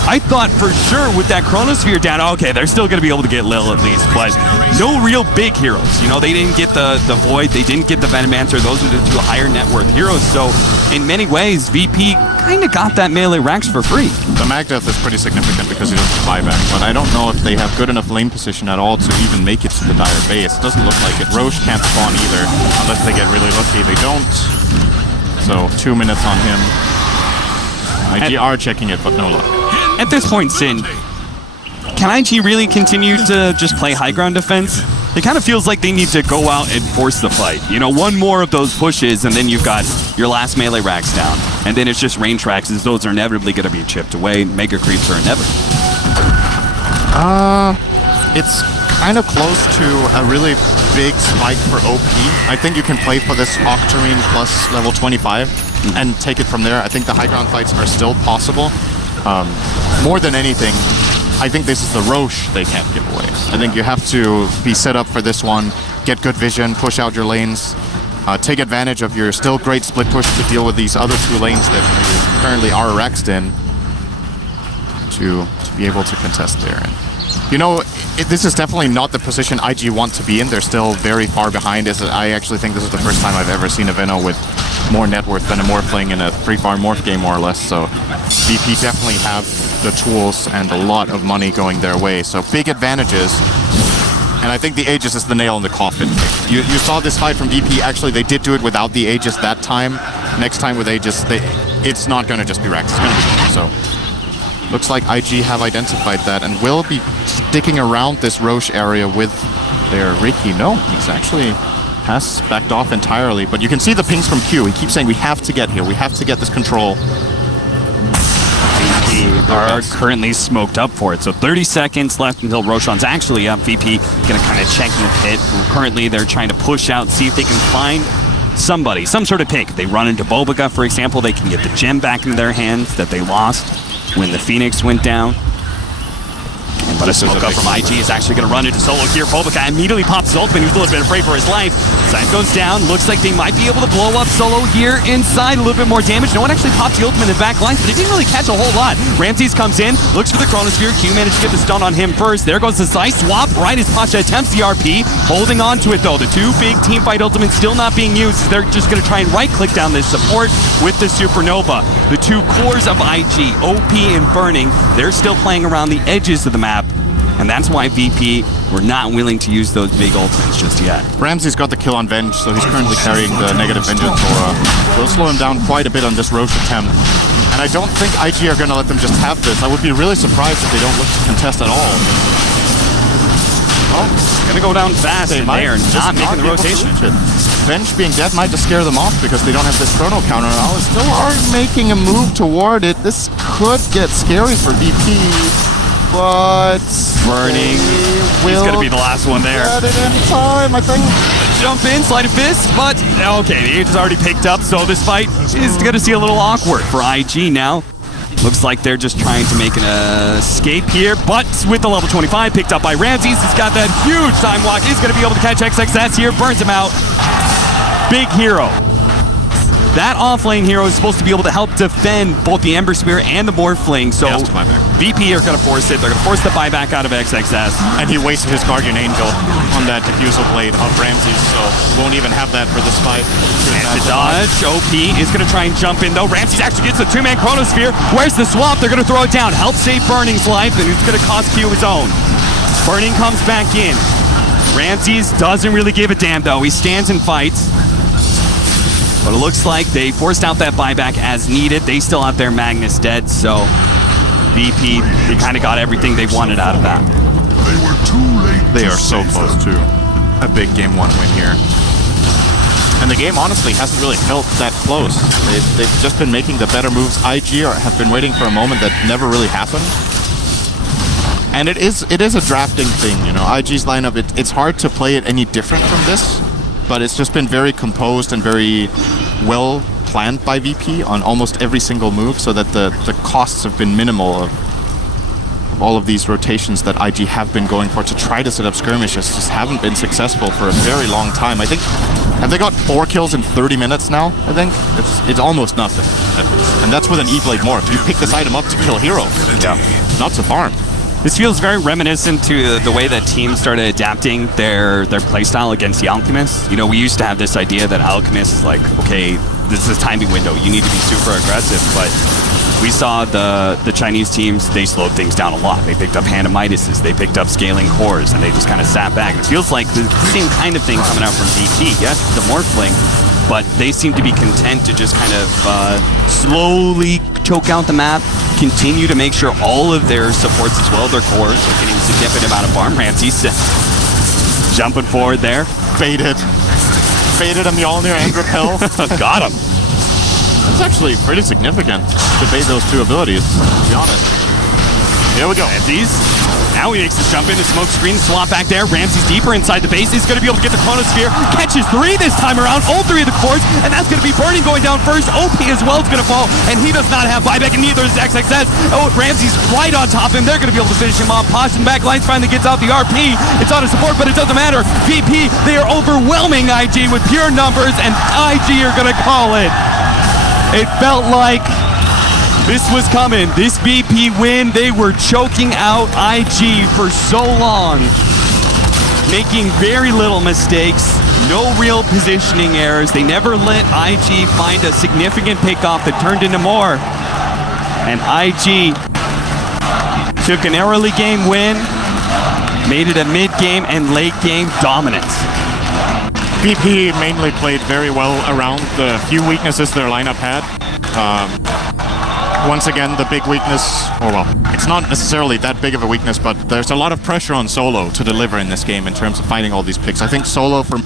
I thought for sure with that Chronosphere down, okay, they're still going to be able to get Lil at least, but no real big heroes. They didn't get the Void, they didn't get the Venomancer. Those are the 2 higher net worth heroes. So in many ways, VP kind of got that melee Rax for free. The Mag Death is pretty significant because he doesn't buy back, but I don't know if they have good enough lane position at all to even make it to the Dire base. It doesn't look like it. Roche can't spawn either, unless they get really lucky. They don't. So 2 minutes on him. IG are checking it, but no luck. At this point, Sin, can IG really continue to just play high ground defense? It kind of feels like they need to go out and force the fight. One more of those pushes, and then you've got your last melee Rax down. And then it's just range Rax, as those are inevitably going to be chipped away. Mega creeps are inevitable. It's kind of close to a really big spike for OP. I think you can play for this Octarine plus level 25 and take it from there. I think the high ground fights are still possible. More than anything, I think this is the Roche they can't give away. I think you have to be set up for this one, get good vision, push out your lanes, take advantage of your still great split push to deal with these other 2 lanes that you currently are Rexed in to be able to contest there. And, this is definitely not the position IG want to be in. They're still very far behind. I actually think this is the first time I've ever seen a Veno with more net worth than a Morphling in a free farm morph game, more or less. So VP definitely have the tools and a lot of money going their way. So big advantages. And I think the Aegis is the nail in the coffin. You saw this fight from VP. Actually, they did do it without the Aegis that time. Next time with Aegis, it's not going to just be Rex. It's going to be so. Looks like IG have identified that and will be sticking around this Roche area with their Ricky. No, he's actually has backed off entirely. But you can see the pings from Q. He keeps saying, we have to get here. We have to get this control. Are currently smoked up for it. So 30 seconds left until Roshan's actually up. VP gonna kind of check in the pit. Currently, they're trying to push out, see if they can find somebody, some sort of pick. They run into Bobica, for example, they can get the gem back in their hands that they lost when the Phoenix went down. But a smoke up from IG is actually going to run into solo here. Bobica immediately pops his ultimate. He's a little bit afraid for his life. Side goes down. Looks like they might be able to blow up solo here inside. A little bit more damage. No one actually popped the ultimate in the back lines, but it didn't really catch a whole lot. Ramses comes in, looks for the Chronosphere. Q managed to get the stun on him first. There goes the slice swap right as Pasha attempts the RP. Holding on to it though. The two big team fight ultimates still not being used. They're just going to try and right click down this support with the Supernova. The two cores of IG, OP and Burning, they're still playing around the edges of the map. And that's why VP were not willing to use those big ultimates just yet. Ramsey's got the kill on Venge, so he's currently carrying the negative Vengeance aura. Will slow him down quite a bit on this Roche attempt. And I don't think IG are going to let them just have this. I would be really surprised if they don't look to contest at all. Oh, gonna go down fast, and they are not making the rotation. Venge being dead might just scare them off because they don't have this chrono counter. Now they still are making a move toward it. This could get scary for VP. But Burning, he's gonna be the last one there. At any time, I think. Jump in, slide of fist, but okay, the Age is already picked up, so this fight is gonna see a little awkward for IG now. Looks like they're just trying to make an escape here, but with the level 25 picked up by Ramses, he's got that huge time walk. He's gonna be able to catch XXS here, burns him out. Big hero. That offlane hero is supposed to be able to help defend both the Ember Spear and the Morphling, so VP are going to force it. They're going to force the buyback out of XXS. And he wasted his Guardian Angel on that Diffusal Blade of Ramses, so won't even have that for this fight. And to dodge, OP is going to try and jump in, though. Ramses actually gets the two-man Chronosphere. Where's the swap? They're going to throw it down. Help save Burning's life, and it's going to cost Q his own. Burning comes back in. Ramses doesn't really give a damn, though. He stands and fights. But it looks like they forced out that buyback as needed. They still have their Magnus dead, so VP, they kind of got everything they wanted out of that. They were too late. They are so close to a big Game 1 win here. And the game honestly hasn't really felt that close. They've just been making the better moves. IG have been waiting for a moment that never really happened. And it is a drafting thing, you know. IG's lineup, it's hard to play it any different from this. But it's just been very composed and very well planned by VP on almost every single move, so that the costs have been minimal of all of these rotations that IG have been going for to try to set up skirmishes. Just haven't been successful for a very long time. I think, have they got 4 kills in 30 minutes now? I think it's almost nothing, and that's with an E-Blade Morph. You pick this item up to kill hero. Yeah, not to farm. This feels very reminiscent to the way that teams started adapting their playstyle against the Alchemist. You know, we used to have this idea that Alchemist is like, okay, this is a timing window, you need to be super aggressive, but we saw the Chinese teams, they slowed things down a lot. They picked up Hand of Midases, they picked up Scaling Cores, and they just kind of sat back. It feels like the same kind of thing coming out from VP. Yes, the Morphling, but they seem to be content to just kind of slowly choke out the map, continue to make sure all of their supports as well, their cores, are getting a significant amount of farm. Ramses jumping forward there. Baited him, Mjolnir and Repel. Got him. That's actually pretty significant to bait those two abilities, to be honest. Here we go. Ramses. Now he makes his jump in, the smoke screen, swap back there. Ramses deeper inside the base. He's going to be able to get the Chronosphere. Catches 3 this time around, all 3 of the cores, and that's going to be Burning going down first. OP as well is going to fall, and he does not have buyback, and neither does XXS. Oh, Ramses right on top of him. They're going to be able to finish him off. Pasha in back lines finally gets out the RP. It's on a support, but it doesn't matter. VP, they are overwhelming IG with pure numbers, and IG are going to call it. It felt like this was coming. This VP win, they were choking out IG for so long, making very little mistakes, no real positioning errors. They never let IG find a significant pickoff that turned into more. And IG took an early game win, made it a mid-game and late-game dominance. VP mainly played very well around the few weaknesses their lineup had. Once again, the big weakness, or well, it's not necessarily that big of a weakness, but there's a lot of pressure on Solo to deliver in this game in terms of finding all these picks. I think Solo, for